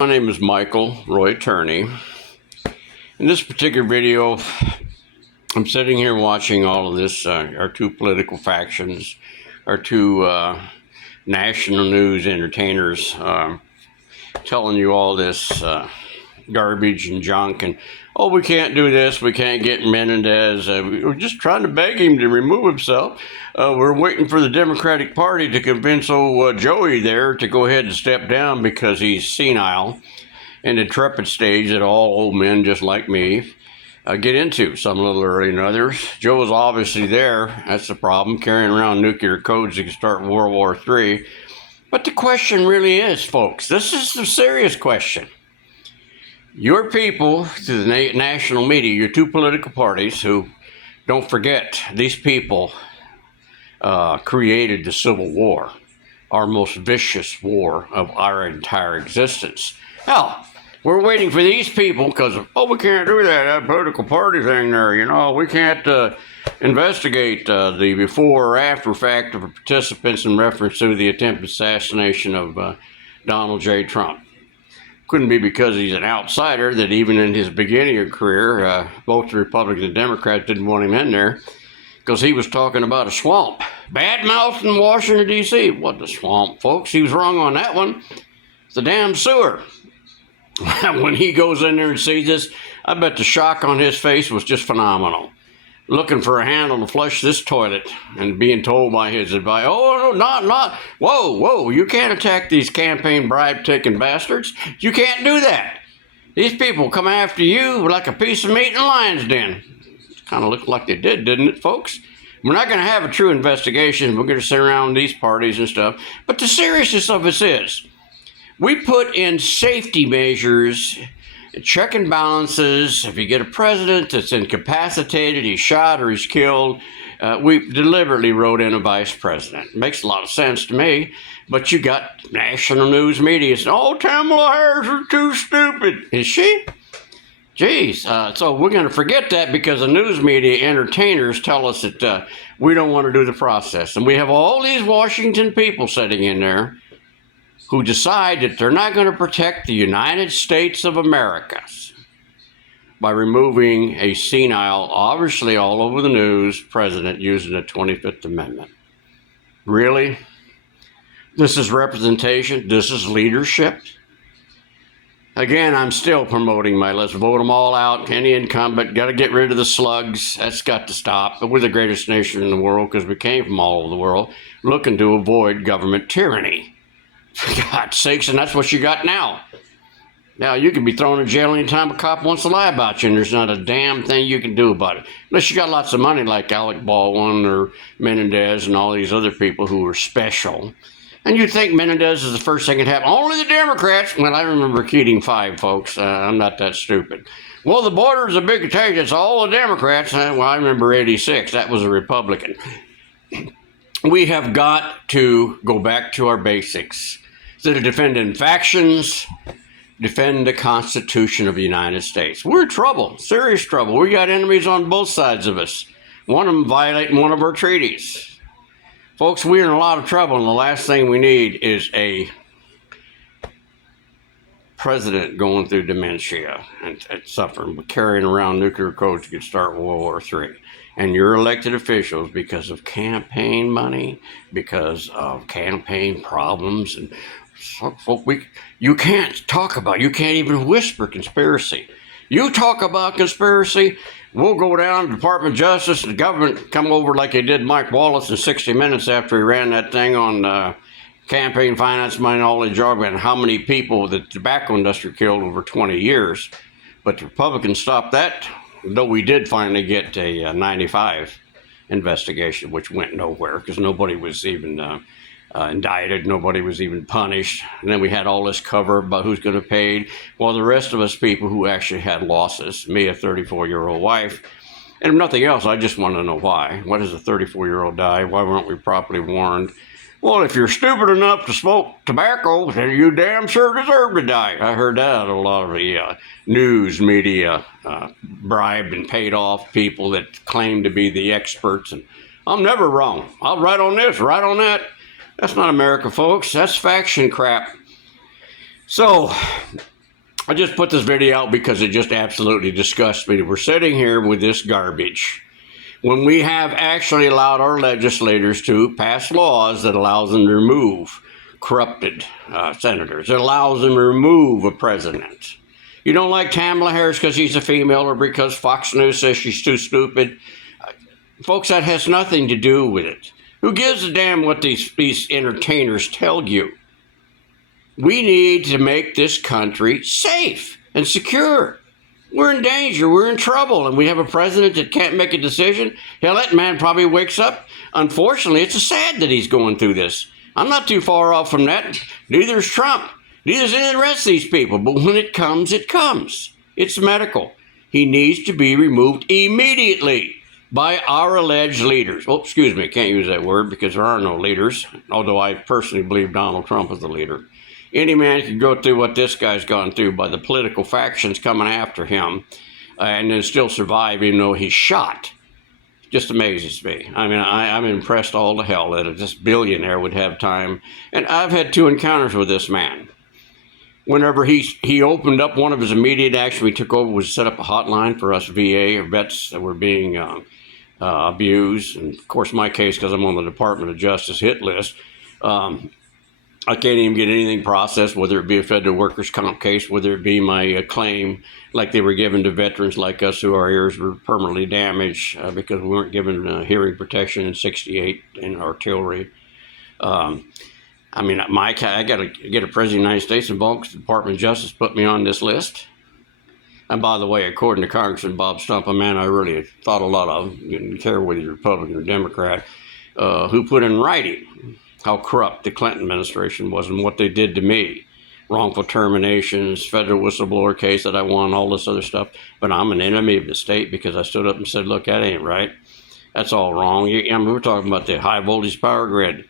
My name is Michael Roy Turney. In this particular video, I'm sitting here watching all of this, our two political factions, our two national news entertainers telling you all this garbage and junk and, oh, we can't do this, we can't get Menendez. We're just trying to beg him to remove himself. We're waiting for the Democratic Party to convince old Joey there to go ahead and step down because he's senile and intrepid stage that all old men just like me get into, some a little earlier than others. Joe is obviously there. That's the problem, carrying around nuclear codes that can start World War III. But the question really is, folks, this is the serious question. Your people, through the national media, your two political parties, who, don't forget, these people created the Civil War, our most vicious war of our entire existence. Hell, we're waiting for these people because, we can't do that political party thing there, we can't investigate the before or after fact of participants in reference to the attempted assassination of Donald J. Trump. Couldn't be because he's an outsider that even in his beginning of career, both the Republicans and Democrats didn't want him in there because he was talking about a swamp. Bad mouth in Washington, D.C. What the swamp, folks? He was wrong on that one. It's the damn sewer. When he goes in there and sees this, I bet the shock on his face was just phenomenal. Looking for a handle to flush this toilet and being told by his advice, oh, no, not, whoa, you can't attack these campaign bribe-taking bastards. You can't do that. These people come after you like a piece of meat in a lion's den. It kind of looked like they did, didn't it, folks? We're not going to have a true investigation. We're going to sit around these parties and stuff. But the seriousness of this is, we put in safety measures, check and balances. If you get a president that's incapacitated, he's shot or he's killed, we deliberately wrote in a vice president. Makes a lot of sense to me, but you got national news media saying, oh, Kamala Harris is too stupid. Is she? Geez, so we're going to forget that because the news media entertainers tell us that we don't want to do the process. And we have all these Washington people sitting in there who decide that they're not going to protect the United States of America by removing a senile, obviously all over the news, president using the 25th Amendment. Really? This is representation? This is leadership? Again, I'm still promoting my let's vote them all out, any incumbent, got to get rid of the slugs. That's got to stop. But we're the greatest nation in the world because we came from all over the world looking to avoid government tyranny. For God's sakes, and that's what you got now. Now, you can be thrown in jail anytime a cop wants to lie about you, and there's not a damn thing you can do about it. Unless you got lots of money like Alec Baldwin or Menendez and all these other people who are special. And you'd think Menendez is the first thing that happened. Only the Democrats. Well, I remember Keating 5, folks. I'm not that stupid. Well, the border is a big contagion. It's all the Democrats. Well, I remember 86. That was a Republican. We have got to go back to our basics. Instead of defending factions, defend the Constitution of the United States. We're in trouble, serious trouble. We got enemies on both sides of us. One of them violating one of our treaties. Folks, we're in a lot of trouble, and the last thing we need is a president going through dementia and suffering, carrying around nuclear codes to start World War III. And your elected officials, because of campaign money, because of campaign problems, and you can't talk about, you can't even whisper conspiracy. You talk about conspiracy, we'll go down to the Department of Justice, the government come over like they did Mike Wallace in 60 Minutes after he ran that thing on campaign finance money and all the jargon, and how many people the tobacco industry killed over 20 years. But the Republicans stopped that, though we did finally get a 95 investigation, which went nowhere because nobody was even indicted, nobody was even punished. And then we had all this cover about who's going to pay, while the rest of us people who actually had losses, me, a 34-year-old wife, and if nothing else, I just want to know why. Why does a 34-year-old die? Why weren't we properly warned? Well, if you're stupid enough to smoke tobacco, then you damn sure deserve to die. I heard that out of a lot of the news media, bribed and paid off people that claim to be the experts. And I'm never wrong. I'll write on this, write on that. That's not America, folks. That's faction crap. So I just put this video out because it just absolutely disgusts me. We're sitting here with this garbage when we have actually allowed our legislators to pass laws that allows them to remove corrupted senators. It allows them to remove a president. You don't like Kamala Harris because she's a female or because Fox News says she's too stupid. Folks, that has nothing to do with it. Who gives a damn what these entertainers tell you? We need to make this country safe and secure. We're in danger. We're in trouble. And we have a president that can't make a decision. Hell, that man probably wakes up. Unfortunately, it's sad that he's going through this. I'm not too far off from that. Neither is Trump. Neither is any of the rest of these people. But when it comes, it comes. It's medical. He needs to be removed immediately by our alleged leaders. Oh, excuse me. I can't use that word because there are no leaders, although I personally believe Donald Trump is the leader. Any man can go through what this guy's gone through by the political factions coming after him and then still survive even though he's shot. Just amazes me. I mean, I'm impressed all to hell that this billionaire would have time. And I've had 2 encounters with this man. Whenever he opened up one of his immediate action we took over was set up a hotline for us VA vets that were being abused. And of course, my case, because I'm on the Department of Justice hit list, I can't even get anything processed, whether it be a federal workers' comp case, whether it be my claim like they were given to veterans like us who our ears were permanently damaged because we weren't given hearing protection in '68 in artillery. I mean, I got to get a president of the United States involved because the Department of Justice put me on this list. And by the way, according to Congressman Bob Stump, a man I really thought a lot of, didn't care whether you're Republican or Democrat, who put in writing how corrupt the Clinton administration was and what they did to me. Wrongful terminations, federal whistleblower case that I won, all this other stuff. But I'm an enemy of the state because I stood up and said, look, that ain't right. That's all wrong. I mean, we're talking about the high voltage power grid.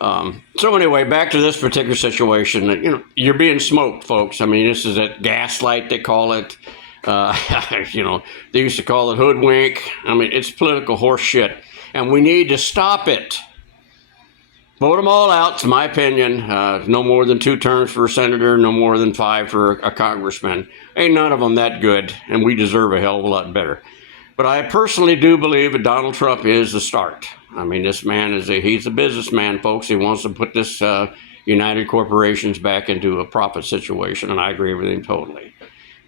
So anyway, back to this particular situation. You know, you're being smoked, folks. I mean, this is that gaslight, they call it. You know, they used to call it hoodwink. I mean, it's political horse shit. And we need to stop it. Vote them all out, to my opinion. No more than 2 terms for a senator, no more than 5 for a congressman. Ain't none of them that good, and we deserve a hell of a lot better. But I personally do believe that Donald Trump is the start. I mean, this man he's a businessman, folks. He wants to put this United Corporations back into a profit situation, and I agree with him totally.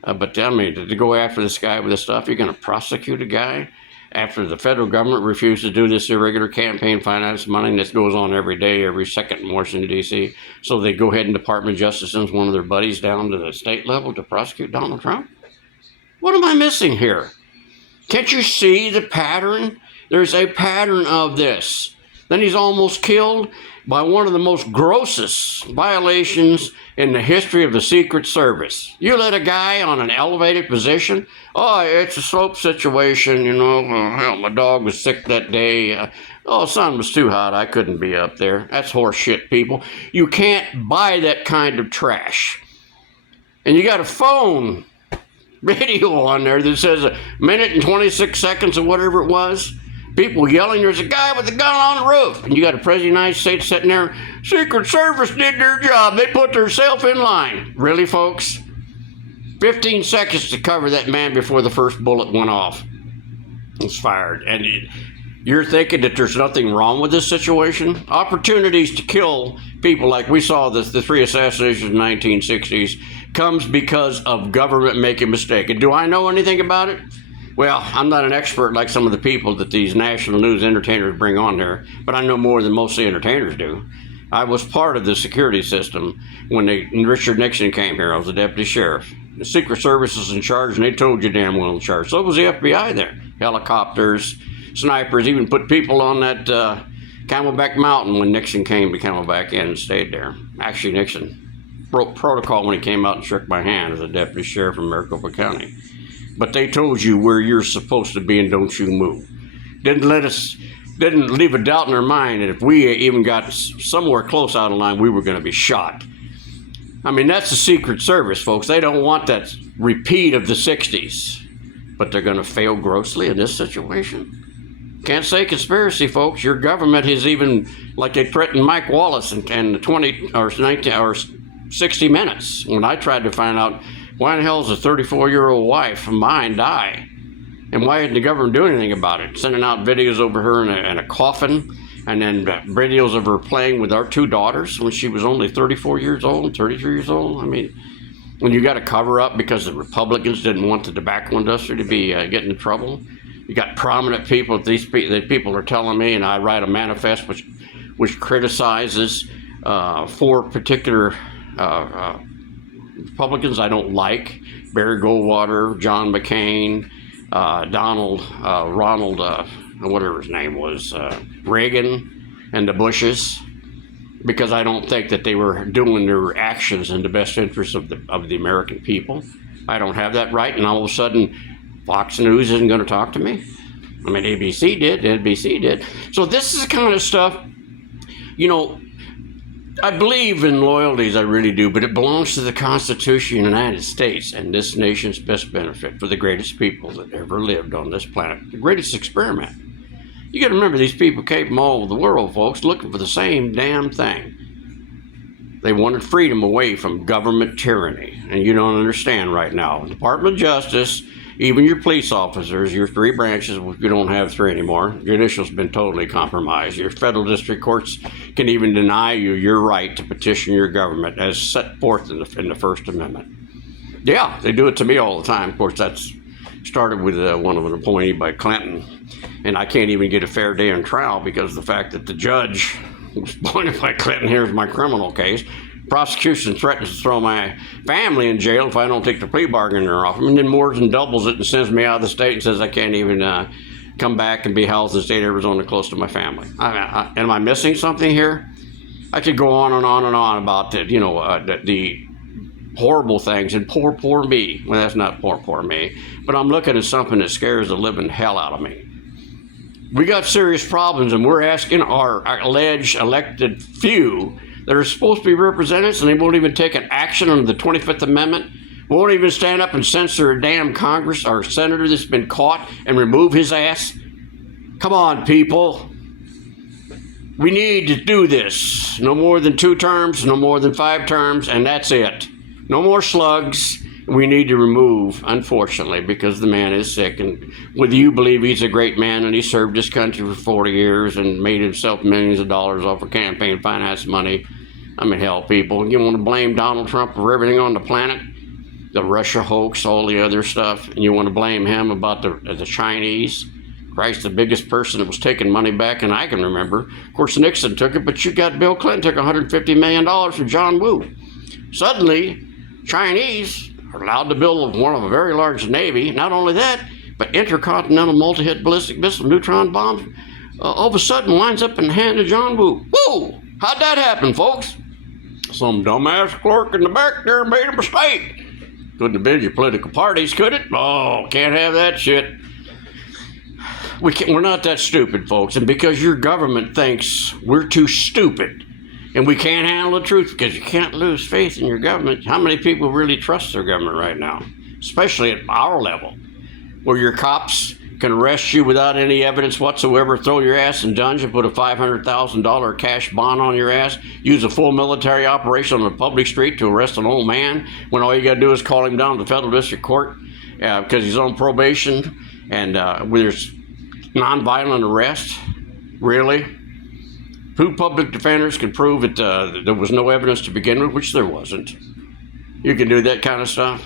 But I mean, to go after this guy with this stuff, you're going to prosecute a guy after the federal government refused to do this irregular campaign finance money, and this goes on every day, every second in Washington, D.C. So they go ahead and Department of Justice sends one of their buddies down to the state level to prosecute Donald Trump? What am I missing here? Can't you see the pattern? There's a pattern of this. Then he's almost killed by one of the most grossest violations in the history of the Secret Service. You let a guy on an elevated position, oh, it's a slope situation, you know, hell, my dog was sick that day, oh, sun was too hot, I couldn't be up there. That's horse shit, people. You can't buy that kind of trash. And you got a phone video on there that says 1 minute and 26 seconds or whatever it was. People yelling, there's a guy with a gun on the roof. And you got a president of the United States sitting there, Secret Service did their job. They put themselves in line. Really, folks? 15 seconds to cover that man before the first bullet went off. Was fired. And you're thinking that there's nothing wrong with this situation? Opportunities to kill people like we saw the 3 assassinations in the 1960s comes because of government making a mistake. And do I know anything about it? Well, I'm not an expert like some of the people that these national news entertainers bring on there, but I know more than most of the entertainers do. I was part of the security system when Richard Nixon came here. I was a deputy sheriff. The Secret Service is in charge, and they told you damn well in charge. So was the FBI there. Helicopters, snipers, even put people on that Camelback Mountain when Nixon came to Camelback Inn and stayed there. Actually, Nixon broke protocol when he came out and shook my hand as a deputy sheriff in Maricopa County. But they told you where you're supposed to be and don't you move. Didn't leave a doubt in their mind that if we even got somewhere close out of line, we were going to be shot. I mean, that's the Secret Service, folks. They don't want that repeat of the 60s. But they're going to fail grossly in this situation. Can't say conspiracy, folks. Your government has even, like they threatened Mike Wallace and the 60 Minutes when I tried to find out why the hell is a 34-year-old wife of mine die? And why isn't the government doing anything about it? Sending out videos over her in a coffin, and then videos of her playing with our 2 daughters when she was only 34 years old, 33 years old. I mean, when you got to cover up because the Republicans didn't want the tobacco industry to be getting in trouble. You got prominent people. The people are telling me, and I write a manifest which criticizes 4 particular Republicans I don't like: Barry Goldwater, John McCain, Ronald, whatever his name was, Reagan, and the Bushes, because I don't think that they were doing their actions in the best interest of the American people. I don't have that right, and all of a sudden, Fox News isn't going to talk to me. I mean, ABC did, NBC did. So this is the kind of stuff, you know, I believe in loyalties, I really do, but it belongs to the Constitution of the United States and this nation's best benefit for the greatest people that ever lived on this planet, the greatest experiment. You got to remember, these people came from all over the world, folks, looking for the same damn thing. They wanted freedom away from government tyranny, and you don't understand right now. The Department of Justice, even your police officers, your 3 branches, which we don't have 3 anymore, judicial's been totally compromised. Your federal district courts can even deny you your right to petition your government as set forth in the First Amendment. Yeah, they do it to me all the time. Of course, that's started with one of an appointee by Clinton, and I can't even get a fair day in trial because of the fact that the judge was appointed by Clinton. Here's my criminal case. Prosecution threatens to throw my family in jail if I don't take the plea bargain off them, and then more than doubles it and sends me out of the state and says I can't even come back and be housed in the state of Arizona close to my family. Am I missing something here? I could go on and on and on about the horrible things, and poor me. Well, that's not poor me, but I'm looking at something that scares the living hell out of me. We got serious problems, and we're asking our alleged elected few that are supposed to be representatives, and they won't even take an action under the 25th Amendment, won't even stand up and censor a damn Congress or senator that's been caught and remove his ass. Come on, people. We need to do this. No more than 2 terms, no more than 5 terms, and that's it. No more slugs. We need to remove, unfortunately, because the man is sick, and whether you believe he's a great man and he served this country for 40 years and made himself millions of dollars off of campaign finance money, I mean, hell, people, you want to blame Donald Trump for everything on the planet, the Russia hoax, all the other stuff, and you want to blame him about the Chinese? Christ, the biggest person that was taking money back, and I can remember. Of course, Nixon took it, but you got Bill Clinton took $150 million from John Woo. Suddenly, Chinese are allowed to build one of a very large navy. Not only that, but intercontinental multi-hit ballistic missile neutron bombs all of a sudden winds up in the hand of John Woo. Whoa! How'd that happen, folks? Some dumbass clerk in the back there made a mistake. Couldn't have been your political parties, could it? Oh, can't have that shit. We're not that stupid, folks. And because your government thinks we're too stupid and we can't handle the truth, because you can't lose faith in your government. How many people really trust their government right now? Especially at our level, where your cops can arrest you without any evidence whatsoever, throw your ass in dungeon, put a $500,000 cash bond on your ass, use a full military operation on a public street to arrest an old man, when all you got to do is call him down to the federal district court because he's on probation, and there's nonviolent arrest. Really? 2 public defenders can prove that there was no evidence to begin with, which there wasn't. You can do that kind of stuff.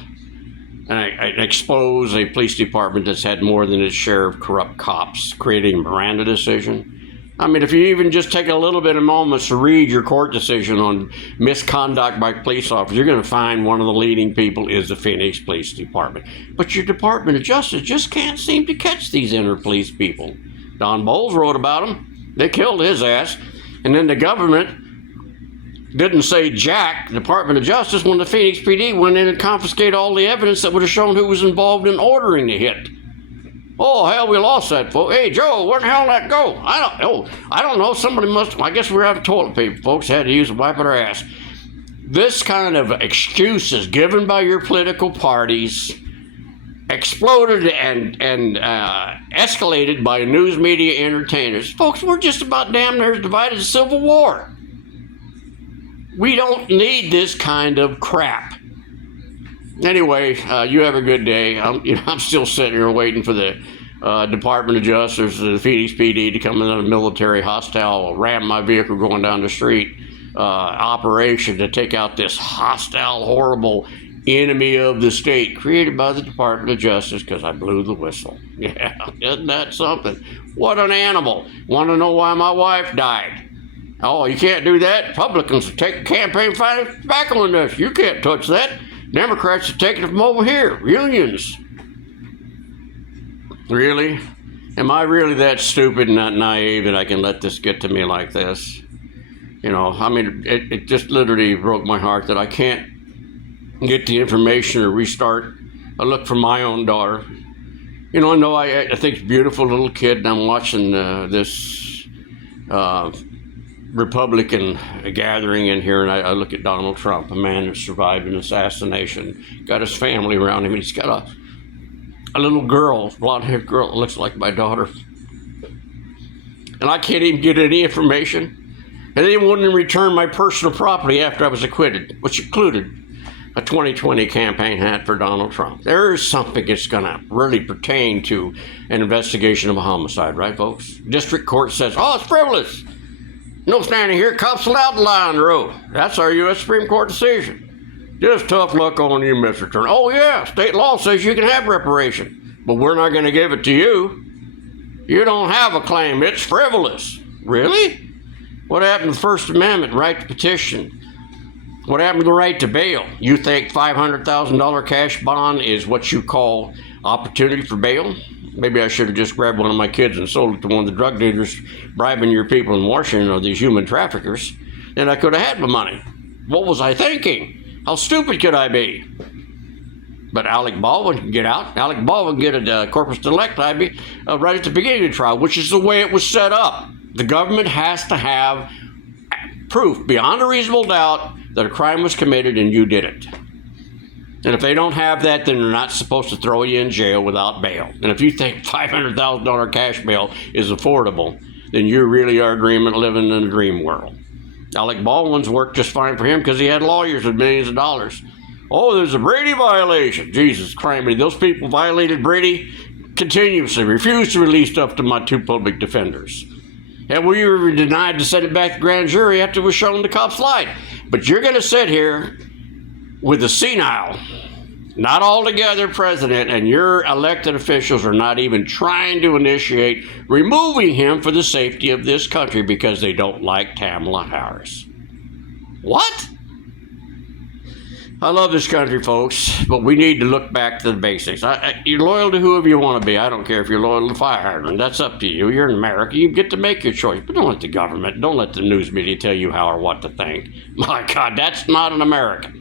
And I expose a police department that's had more than its share of corrupt cops, creating a Miranda decision. I mean, if you even just take a little bit of moments to read your court decision on misconduct by police officers, you're going to find one of the leading people is the Phoenix Police Department. But your Department of Justice just can't seem to catch these inner police people. Don Bowles wrote about them. They killed his ass. And then the government didn't say jack, the Department of Justice, when the Phoenix PD went in and confiscated all the evidence that would have shown who was involved in ordering the hit. Oh, hell, we lost that, folks. Hey, Joe, where the hell did that go? I don't know. Somebody must, I guess we're out of toilet paper, folks. Had to use a wipe of their ass. This kind of excuses given by your political parties exploded and escalated by news media entertainers. Folks, we're just about damn near divided as Civil War. We don't need this kind of crap. Anyway, you have a good day. I'm still sitting here waiting for the Department of Justice, the Phoenix PD, to come in a military hostile, ram my vehicle going down the street operation to take out this hostile, horrible enemy of the state created by the Department of Justice because I blew the whistle. Yeah, isn't that something? What an animal. Want to know why my wife died? Oh, you can't do that? Republicans are taking campaign finance back on this. You can't touch that. Democrats are taking it from over here. Unions. Really? Am I really that stupid and not naive that I can let this get to me like this? You know, I mean, it just literally broke my heart that I can't get the information or restart a look for my own daughter. You know, no, I think it's a beautiful little kid, and I'm watching this Republican gathering in here, and I look at Donald Trump, a man that survived an assassination, got his family around him, and he's got a little girl, blonde-haired girl that looks like my daughter. And I can't even get any information. And they wouldn't return my personal property after I was acquitted, which included a 2020 campaign hat for Donald Trump. There is something that's going to really pertain to an investigation of a homicide, right, folks? District court says, oh, it's frivolous. No standing here, cops allowed to lie on the road. That's our U.S. Supreme Court decision. Just tough luck on you, Mr. Turner. Oh, yeah, state law says you can have reparation, but we're not going to give it to you. You don't have a claim. It's frivolous. Really? What happened to the First Amendment, right to petition? What happened to the right to bail? You think $500,000 cash bond is what you call opportunity for bail? Maybe I should have just grabbed one of my kids and sold it to one of the drug dealers bribing your people in Washington or these human traffickers. Then I could have had my money. What was I thinking? How stupid could I be? But Alec Baldwin can get out. Alec Baldwin can get a corpus delicti right at the beginning of the trial, which is the way it was set up. The government has to have proof beyond a reasonable doubt that a crime was committed and you did it. And if they don't have that, then they're not supposed to throw you in jail without bail. And if you think $500,000 cash bail is affordable, then you really are living in a dream world. Alec Baldwin's worked just fine for him because he had lawyers with millions of dollars. Oh, there's a Brady violation. Jesus Christ, those people violated Brady continuously, refused to release stuff to my two public defenders. And we were denied to send it back to grand jury after it was shown the cops lied. But you're going to sit here with a senile, not altogether president, and your elected officials are not even trying to initiate removing him for the safety of this country because they don't like Kamala Harris. What? I love this country, folks, but we need to look back to the basics. You're loyal to whoever you want to be. I don't care if you're loyal to the fire hydrant. That's up to you. You're in America. You get to make your choice. But don't let the government, don't let the news media tell you how or what to think. My God, that's not an American.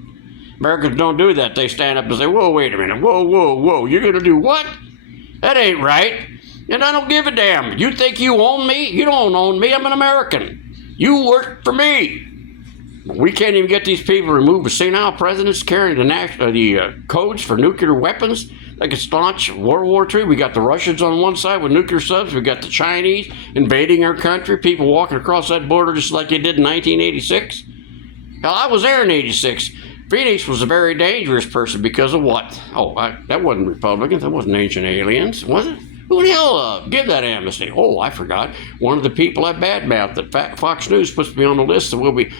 Americans don't do that. They stand up and say, whoa, wait a minute. Whoa, whoa, whoa. You're going to do what? That ain't right. And I don't give a damn. You think you own me? You don't own me. I'm an American. You work for me. We can't even get these people to remove a senile presidents carrying the codes for nuclear weapons that could staunch World War II. We got the Russians on one side with nuclear subs. We got the Chinese invading our country. People walking across that border just like they did in 1986. Hell, I was there in 86. Phoenix was a very dangerous person because of what? Oh, that wasn't Republicans. That wasn't ancient aliens, was it? Who the hell give that amnesty? Oh, I forgot. One of the people I badmouthed that Fox News puts me on the list that will be...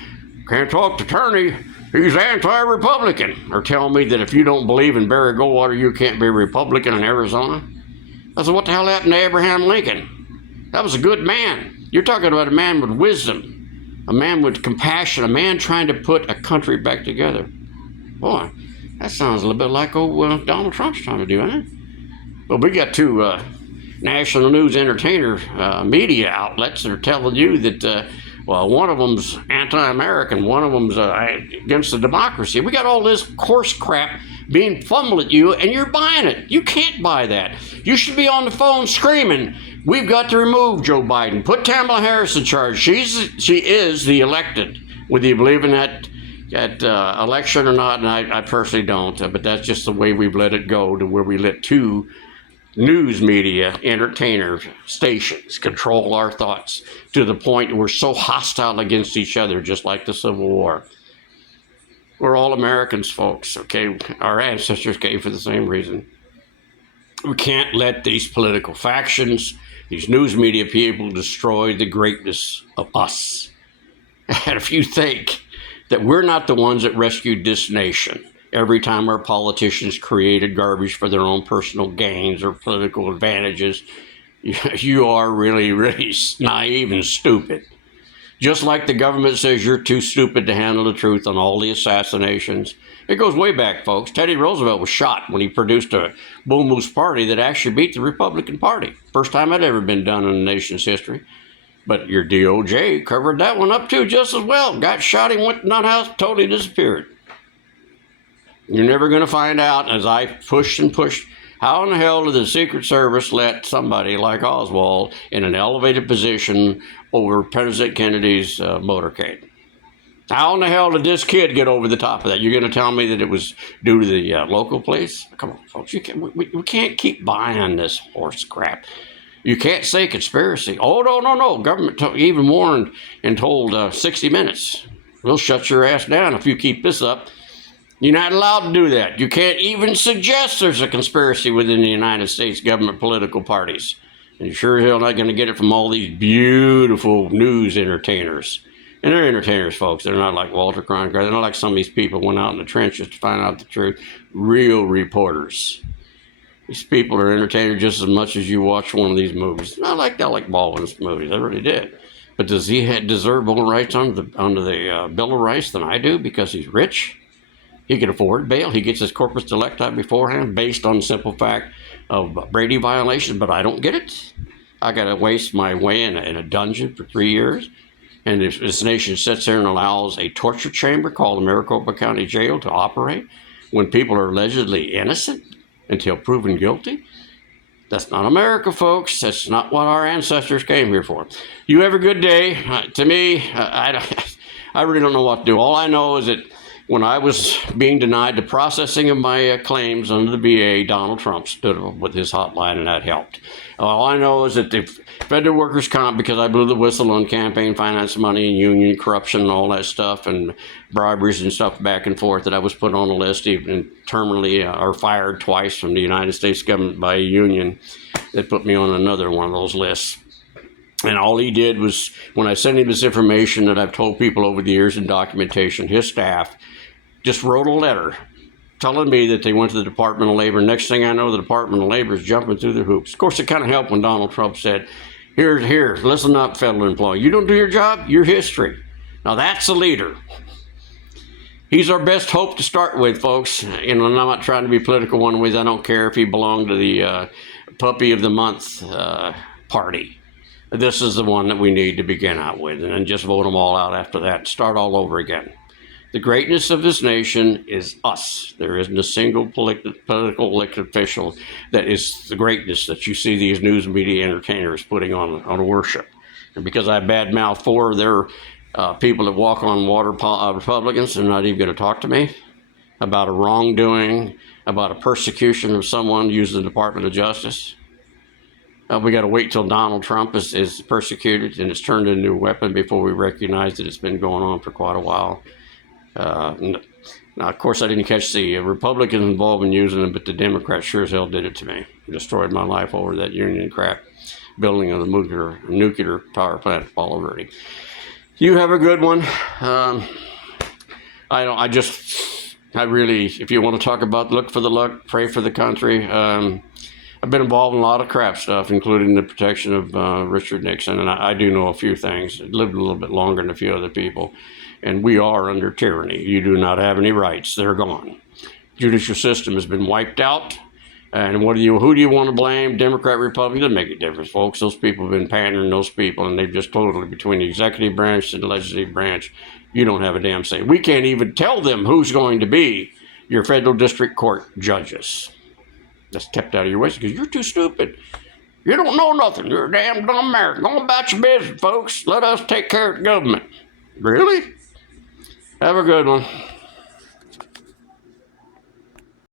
Can't talk to Turney. He's anti-Republican. Or tell me that if you don't believe in Barry Goldwater, you can't be a Republican in Arizona. I said, what the hell happened to Abraham Lincoln? That was a good man. You're talking about a man with wisdom, a man with compassion, a man trying to put a country back together. Boy, that sounds a little bit like old Donald Trump's trying to do, isn't it? Well, we got two national news entertainer media outlets that are telling you that well, one of them's anti-American, one of them's against the democracy. We got all this coarse crap being fumbled at you, and you're buying it. You can't buy that. You should be on the phone screaming, we've got to remove Joe Biden. Put Kamala Harris in charge. She is the elected. Whether you believe in that election or not, and I personally don't, but that's just the way we've let it go, to where we let two news media, entertainer stations control our thoughts to the point we're so hostile against each other, just like the Civil War. We're all Americans, folks, okay? Our ancestors came for the same reason. We can't let these political factions, these news media people destroy the greatness of us. And if you think that we're not the ones that rescued this nation every time our politicians created garbage for their own personal gains or political advantages, you are really, really naive and stupid. Just like the government says you're too stupid to handle the truth on all the assassinations. It goes way back, folks. Teddy Roosevelt was shot when he produced a Bull Moose party that actually beat the Republican Party. First time it ever been done in the nation's history. But your DOJ covered that one up too just as well. Got shot, he went to the nut house, totally disappeared. You're never going to find out, as I pushed and pushed, how in the hell did the Secret Service let somebody like Oswald in an elevated position over President Kennedy's motorcade? How in the hell did this kid get over the top of that? You're going to tell me that it was due to the local police? Come on, folks. We can't keep buying this horse crap. You can't say conspiracy. Oh, no. Government even warned and told 60 Minutes. We'll shut your ass down if you keep this up. You're not allowed to do that. You can't even suggest there's a conspiracy within the United States government political parties. And you're sure as hell not going to get it from all these beautiful news entertainers. And they're entertainers, folks. They're not like Walter Cronkite. They're not like some of these people went out in the trenches to find out the truth. Real reporters. These people are entertainers just as much as you watch one of these movies. Not like Alec Baldwin's movies. I really did. But does he deserve more rights under the Bill of Rights than I do because he's rich? He can afford bail. He gets his corpus delicti beforehand based on the simple fact of Brady violations, but I don't get it. I got to waste my way in a dungeon for 3 years. And this nation sits there and allows a torture chamber called the Maricopa County Jail to operate when people are allegedly innocent until proven guilty. That's not America, folks. That's not what our ancestors came here for. You have a good day. To me, I really don't know what to do. All I know is that when I was being denied the processing of my claims under the VA, Donald Trump stood up with his hotline, and that helped. All I know is that the federal workers' comp, because I blew the whistle on campaign finance money and union corruption and all that stuff and briberies and stuff back and forth, that I was put on a list, even terminally or fired twice from the United States government by a union that put me on another one of those lists. And all he did was, when I sent him this information that I've told people over the years in documentation, his staff just wrote a letter telling me that they went to the Department of Labor. Next thing I know, the Department of Labor is jumping through the hoops. Of course, it kind of helped when Donald Trump said, here, listen up, federal employee. You don't do your job, you're history. Now, that's a leader. He's our best hope to start with, folks. And I'm not trying to be political one way. I don't care if he belonged to the Puppy of the Month party. This is the one that we need to begin out with, and then just vote them all out after that. Start all over again. The greatness of this nation is us. There isn't a single political elected official that is the greatness that you see these news media entertainers putting on worship. And because I badmouth four of their people that walk on water, Republicans, they're not even going to talk to me about a wrongdoing, about a persecution of someone using the Department of Justice. We got to wait till Donald Trump is persecuted and it's turned into a weapon before we recognize that it's been going on for quite a while. Now, of course, I didn't catch the Republicans involved in using it, but the Democrats sure as hell did it to me. Destroyed my life over that union crap, building of the nuclear power plant at Palo Verde. You have a good one. I really, if you want to talk about look for the luck, pray for the country. I've been involved in a lot of crap stuff, including the protection of Richard Nixon, and I do know a few things. I lived a little bit longer than a few other people, and we are under tyranny. You do not have any rights. They're gone. Judicial system has been wiped out, and who do you want to blame? Democrat, Republican? Doesn't make a difference, folks. Those people have been pandering those people, and they've just totally, between the executive branch and the legislative branch, you don't have a damn say. We can't even tell them who's going to be your federal district court judges. That's kept out of your way because you're too stupid. You don't know nothing. You're a damn dumb American. Go about your business, folks. Let us take care of the government. Really? Have a good one.